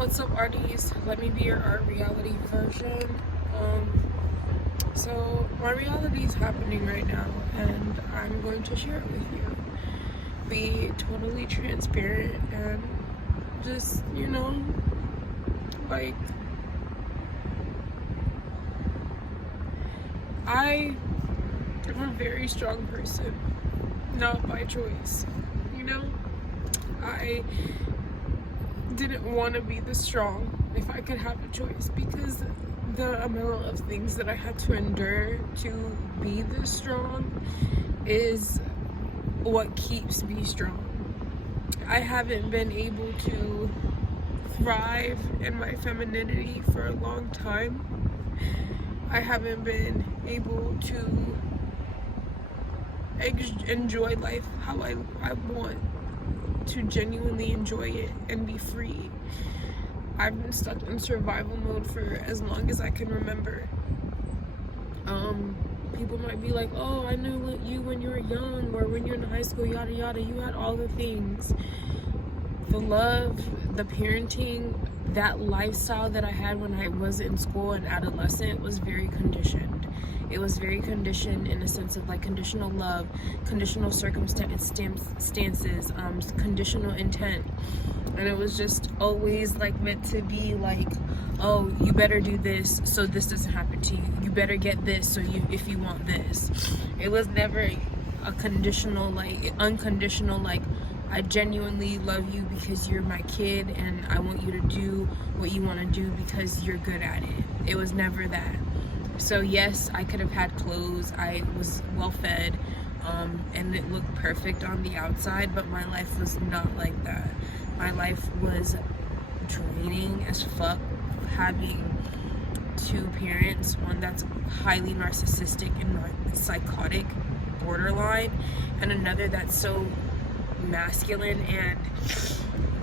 What's up, artists? Let me be your art reality version. So my reality is happening right now, and I'm going to share it with you. Be totally transparent and just, like, I am a very strong person, not by choice. I didn't want to be this strong if I could have a choice, because the amount of things that I had to endure to be this strong is what keeps me strong. I haven't been able to thrive in my femininity for a long time. I haven't been able to enjoy life how I want to genuinely enjoy it and be free. I've been stuck in survival mode for as long as I can remember. People might be like, oh, I knew you when you were young, or when you're in high school, yada yada, you had all the things. The love, the parenting, that lifestyle that I had when I was in school and adolescent was very conditioned. It was very conditioned in a sense of like conditional love, conditional circumstances, conditional intent. And it was just always like meant to be like, oh, you better do this so this doesn't happen to you. You better get this if you want this. It was never a conditional, like unconditional, like I genuinely love you because you're my kid and I want you to do what you want to do because you're good at it. It was never that. So yes, I could have had clothes, I was well fed, and it looked perfect on the outside, but my life was not like that. My life was draining as fuck, having two parents, one that's highly narcissistic and psychotic, borderline, and another that's so masculine and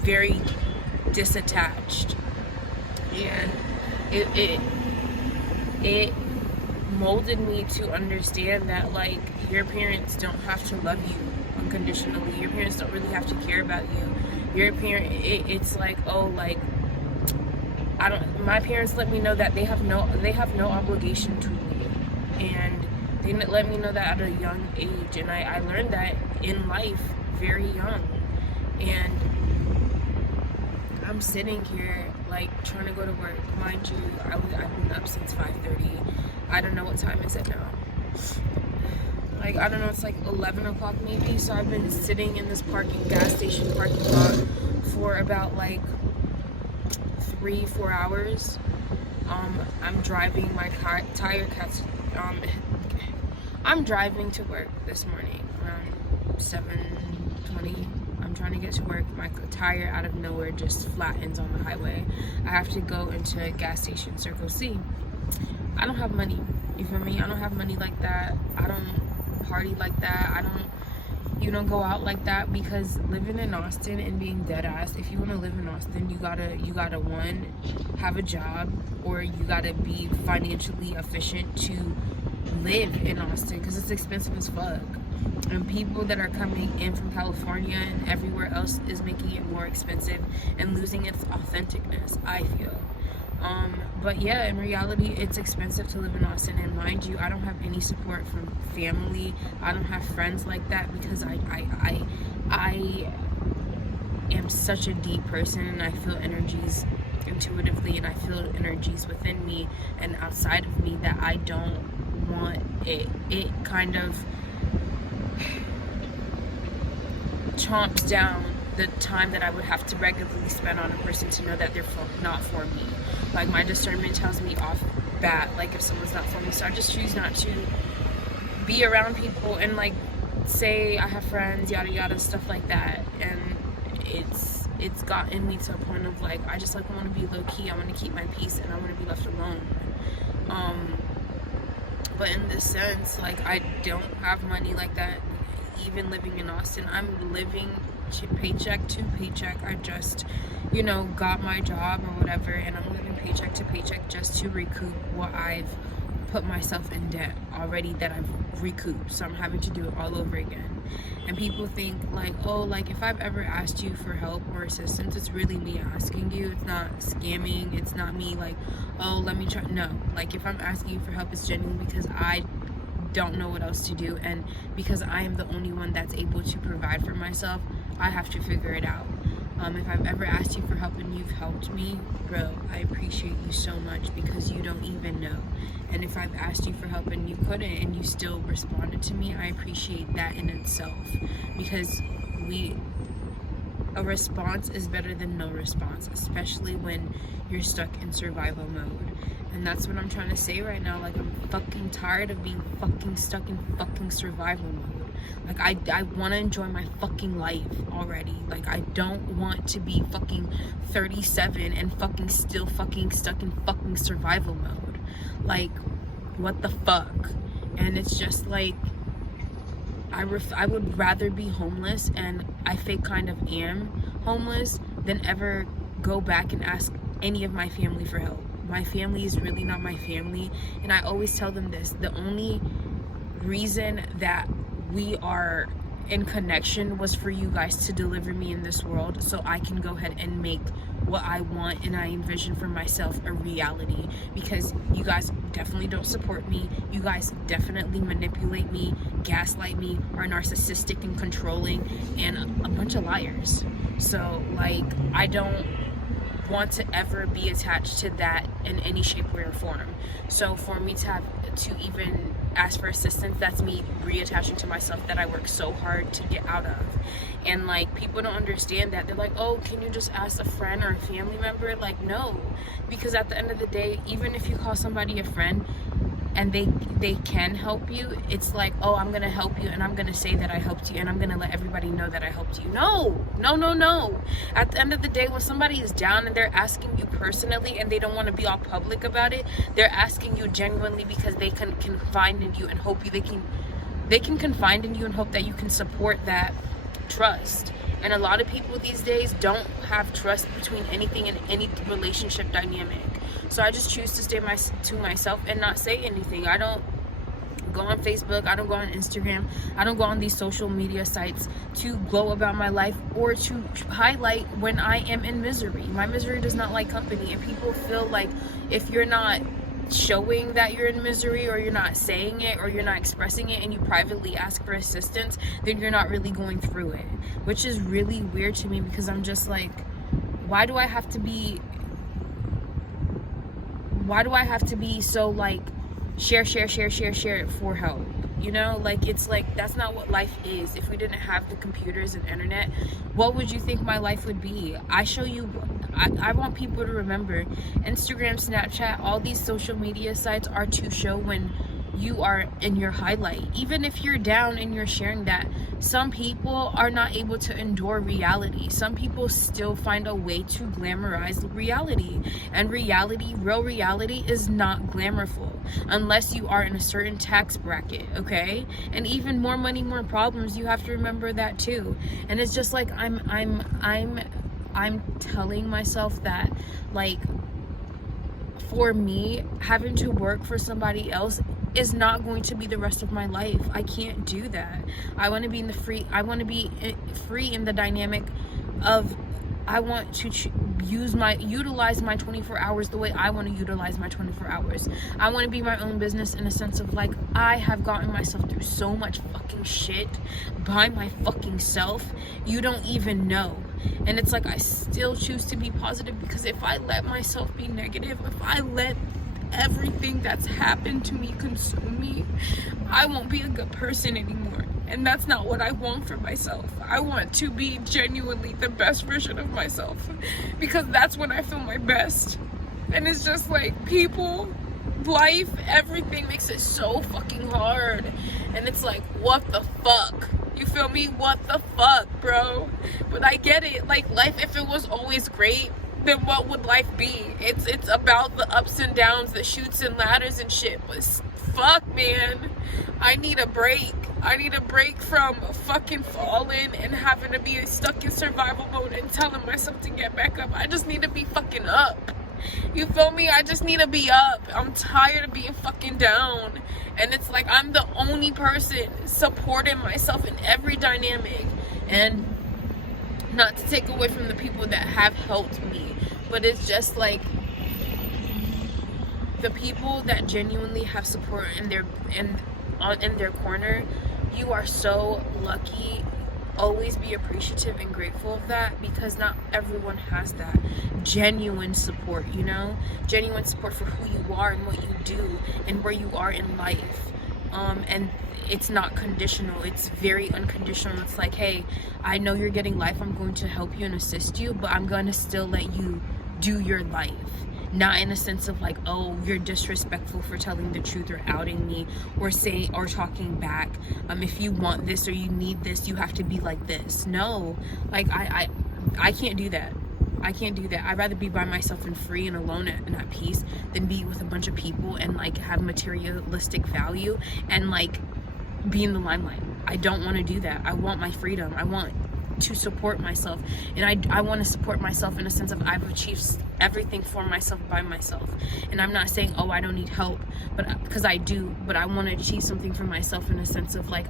very disattached. And it molded me to understand that, like, your parents don't have to love you unconditionally. Your parents don't really have to care about you. Your parent, it's like, oh, like, my parents let me know that they have no obligation to me, and they let me know that at a young age, and I learned that in life very young. And I'm sitting here like trying to go to work. Mind you, I've been up since 5:30. I don't know what time is it now. Like, I don't know, it's like 11 o'clock maybe. So I've been sitting in this gas station parking lot for about like 3-4 hours. I'm driving my I'm driving to work this morning around 7:20. I'm trying to get to work. My tire out of nowhere just flattens on the highway. I have to go into a gas station, Circle C. I don't have money, you feel me? I don't have money like that. I don't party like that. You don't go out like that, because living in Austin and being dead ass, if you want to live in Austin, you gotta one, have a job, or you gotta be financially efficient to live in Austin, because it's expensive as fuck. And people that are coming in from California and everywhere else is making it more expensive and losing its authenticness, I feel. But yeah, in reality, it's expensive to live in Austin. And mind you, I don't have any support from family. I don't have friends like that, because I am such a deep person, and I feel energies intuitively, and I feel energies within me and outside of me that I don't want it. It kind of chomps down the time that I would have to regularly spend on a person to know that they're not for me. Like, my discernment tells me off bat, like, if someone's not for me. So I just choose not to be around people and, like, say I have friends, yada yada, stuff like that. And it's gotten me to a point of, like, I just, like, want to be low-key. I want to keep my peace, and I want to be left alone. But in this sense, like, I don't have money like that. Even living in Austin, I'm living paycheck to paycheck. I just, got my job or whatever, and I'm living paycheck to paycheck just to recoup what I've put myself in debt already that I've recouped, so I'm having to do it all over again. And people think like, oh, like if I've ever asked you for help or assistance, it's really me asking you. It's not scamming. It's not me like, oh, let me try. No, like if I'm asking you for help, it's genuine because I don't know what else to do, and because I am the only one that's able to provide for myself, I have to figure it out. If I've ever asked you for help and you've helped me, bro, I appreciate you so much because you don't even know. And if I've asked you for help and you couldn't and you still responded to me, I appreciate that in itself, because a response is better than no response, especially when you're stuck in survival mode. And that's what I'm trying to say right now. Like, I'm fucking tired of being fucking stuck in fucking survival mode. Like, I want to enjoy my fucking life already. Like, I don't want to be fucking 37 and fucking still fucking stuck in fucking survival mode. Like, what the fuck? And it's just like, I would rather be homeless, and I fake kind of am homeless, than ever go back and ask any of my family for help. My family is really not my family, and I always tell them this: the only reason that we are in connection was for you guys to deliver me in this world so I can go ahead and make what I want and I envision for myself a reality, because you guys definitely don't support me. You guys definitely manipulate me, gaslight me, are narcissistic and controlling, and a bunch of liars. So like, I don't want to ever be attached to that in any shape, way, or form. So for me to even ask for assistance, that's me reattaching to myself that I work so hard to get out of. And like, people don't understand that. They're like, oh, can you just ask a friend or a family member? Like, no, because at the end of the day, even if you call somebody a friend and they can help you, it's like, oh, I'm gonna help you and I'm gonna say that I helped you and I'm gonna let everybody know that I helped you. No. At the end of the day, when somebody is down and they're asking you personally and they don't want to be all public about it, they're asking you genuinely because they can confide in you and hope they can confide in you and hope that you can support that trust. And a lot of people these days don't have trust between anything and any relationship dynamic. So I just choose to stay to myself and not say anything. I don't go on Facebook, I don't go on Instagram, I don't go on these social media sites to glow about my life or to highlight when I am in misery. My misery does not like company, and people feel like if you're not showing that you're in misery, or you're not saying it, or you're not expressing it, and you privately ask for assistance, then you're not really going through it, which is really weird to me, because I'm just like, why do I have to be so like share it for help? You know, like, it's like, that's not what life is. If we didn't have the computers and internet, what would you think my life would be? I want people to remember, Instagram, Snapchat, all these social media sites are to show when you are in your highlight. Even if you're down and you're sharing that, some people are not able to endure reality. Some people still find a way to glamorize reality, and real reality is not glamourful unless you are in a certain tax bracket, okay? And even more money, more problems, you have to remember that too. And it's just like, I'm telling myself that, like, for me, having to work for somebody else is not going to be the rest of my life. I can't do that. I want to be free in the dynamic of, I want to utilize my 24 hours the way I want to utilize my 24 hours. I want to be my own business in a sense of like, I have gotten myself through so much fucking shit by my fucking self. You don't even know. And it's like, I still choose to be positive, because if I let myself be negative, if I let everything that's happened to me consume me, I won't be a good person anymore. And that's not what I want for myself. I want to be genuinely the best version of myself, because that's when I feel my best. And it's just like, people, life, everything makes it so fucking hard. And it's like, what the fuck? You feel me? What the fuck, bro? But I get it. Like, life, if it was always great, then what would life be? It's about the ups and downs, the chutes and ladders and shit. But fuck, man, I need a break. I need a break from fucking falling and having to be stuck in survival mode and telling myself to get back up. I just need to be fucking up. You feel me? I just need to be up. I'm tired of being fucking down. And it's like I'm the only person supporting myself in every dynamic. And not to take away from the people that have helped me, but it's just like the people that genuinely have support in their corner. You are so lucky. Always be appreciative and grateful of that, because not everyone has that genuine support, you know, genuine support for who you are and what you do and where you are in life. And it's not conditional, it's very unconditional. It's like, hey, I know you're getting life, I'm going to help you and assist you, but I'm going to still let you do your life. Not in a sense of like, oh, you're disrespectful for telling the truth or outing me or saying or talking back. If you want this or you need this, you have to be like this. No, like I can't do that. I can't do that. I'd rather be by myself and free and alone and at peace than be with a bunch of people and like have materialistic value and like be in the limelight. I don't want to do that. I want my freedom. I want to support myself, and I want to support myself in a sense of I've achieved everything for myself by myself. And I'm not saying, oh, I don't need help, but because I do, but I want to achieve something for myself in a sense of like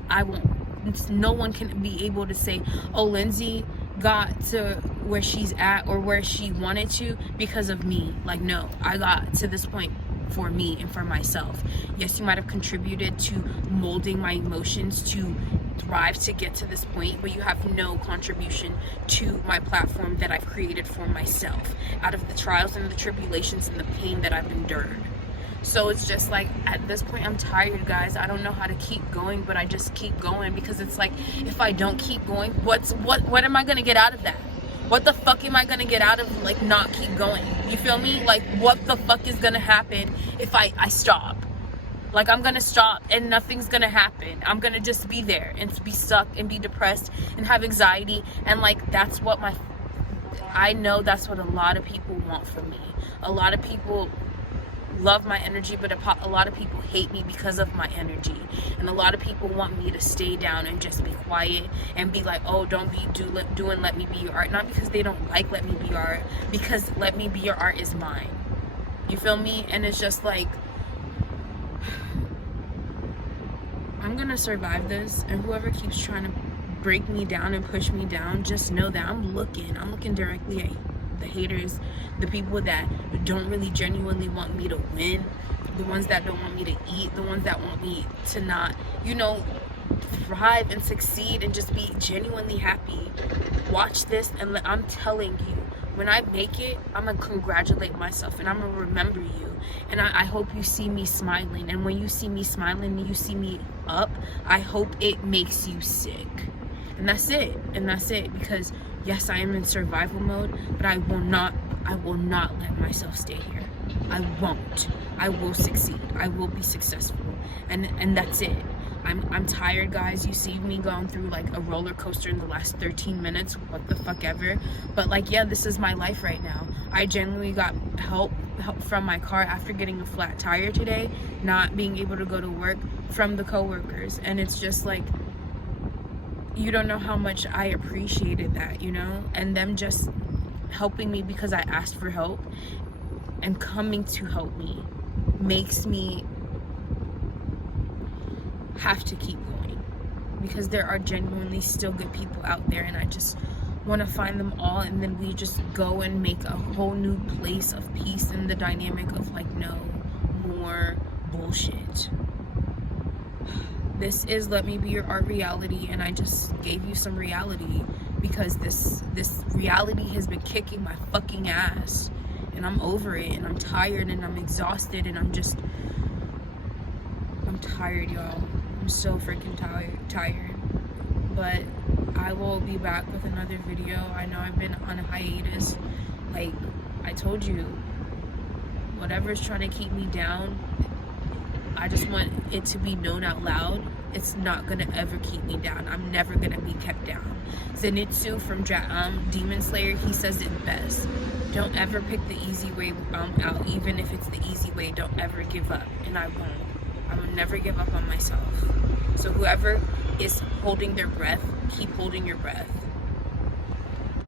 no one can be able to say, oh, Lindsay got to where she's at or where she wanted to because of me. Like, no, I got to this point for me and for myself. Yes, you might have contributed to molding my emotions to thrive to get to this point, but you have no contribution to my platform that I've created for myself out of the trials and the tribulations and the pain that I've endured. So it's just like, at this point, I'm tired, guys. I don't know how to keep going, but I just keep going, because it's like, if I don't keep going, what am I gonna get out of that? What the fuck am I gonna get out of like not keep going? You feel me? Like, what the fuck is gonna happen if I stop? Like, I'm gonna stop and nothing's gonna happen. I'm gonna just be there and be stuck and be depressed and have anxiety. And like, that's what I know that's what a lot of people want from me. A lot of people love my energy, but a lot of people hate me because of my energy. And a lot of people want me to stay down and just be quiet and be like, oh, don't be doing Let Me Be Your Art. Not because they don't like Let Me Be Your Art, because Let Me Be Your Art is mine. You feel me? And it's just like, I'm gonna survive this, and whoever keeps trying to break me down and push me down, just know that I'm looking directly at the haters, the people that don't really genuinely want me to win, the ones that don't want me to eat, the ones that want me to not, you know, thrive and succeed and just be genuinely happy. Watch this, and I'm telling you, when I make it, I'm gonna congratulate myself and I'm gonna remember you. And I hope you see me smiling. And when you see me smiling and you see me up, I hope it makes you sick. And that's it. And that's it. Because yes, I am in survival mode, but I will not let myself stay here. I won't. I will succeed. I will be successful. And that's it. I'm tired, guys. You see me going through like a roller coaster in the last 13 minutes. What the fuck ever. But like, yeah, this is my life right now. I genuinely got help from my car after getting a flat tire today, not being able to go to work, from the coworkers. And it's just like, you don't know how much I appreciated that, you know? And them just helping me because I asked for help and coming to help me makes me have to keep going, because there are genuinely still good people out there, and I just want to find them all, and then we just go and make a whole new place of peace in the dynamic of like, no more bullshit. This is Let Me Be Your Art Reality, and I just gave you some reality because this reality has been kicking my fucking ass, and I'm over it, and I'm tired, and I'm exhausted, and I'm tired, y'all. I'm so freaking tired. But I will be back with another video. I know I've been on a hiatus. Like I told you, whatever's trying to keep me down, I just want it to be known out loud. It's not gonna ever keep me down. I'm never gonna be kept down. Zenitsu from Demon Slayer, he says it best. Don't ever pick the easy way out, even if it's the easy way. Don't ever give up, and I won't. I will never give up on myself. So whoever is holding their breath, keep holding your breath.